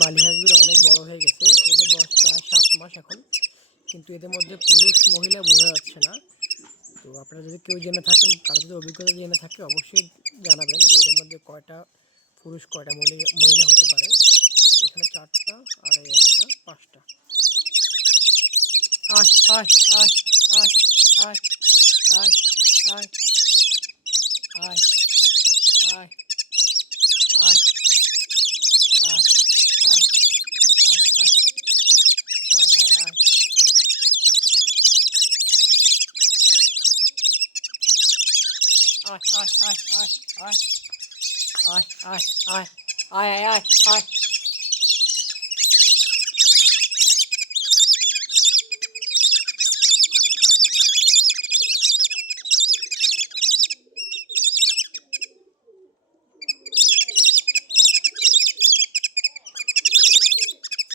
বালি হাঁসগুলো অনেক বড় হয়ে গেছে। এদের বয়স প্রায় 7 মাস এখন, কিন্তু এদের মধ্যে পুরুষ মহিলা বোঝা যাচ্ছে না। তো আপনারা যদি কেউ জেনে থাকেন, কারো যদি অভিজ্ঞতা জেনে থাকে, অবশ্যই জানাবেন যে এদের মধ্যে কয়টা পুরুষ কয়টা মহিলা হতে পারে। এখানে 4টা, আর এই একটা 5টা। আয় আয় আয় আয় আয় আয় আয় আয় আয় আয় আয় আয় আয় আয় আয় আয় আয়। আয় আয় আয় আয় আয় আয় আয় আয় আয় আয় আয় আয়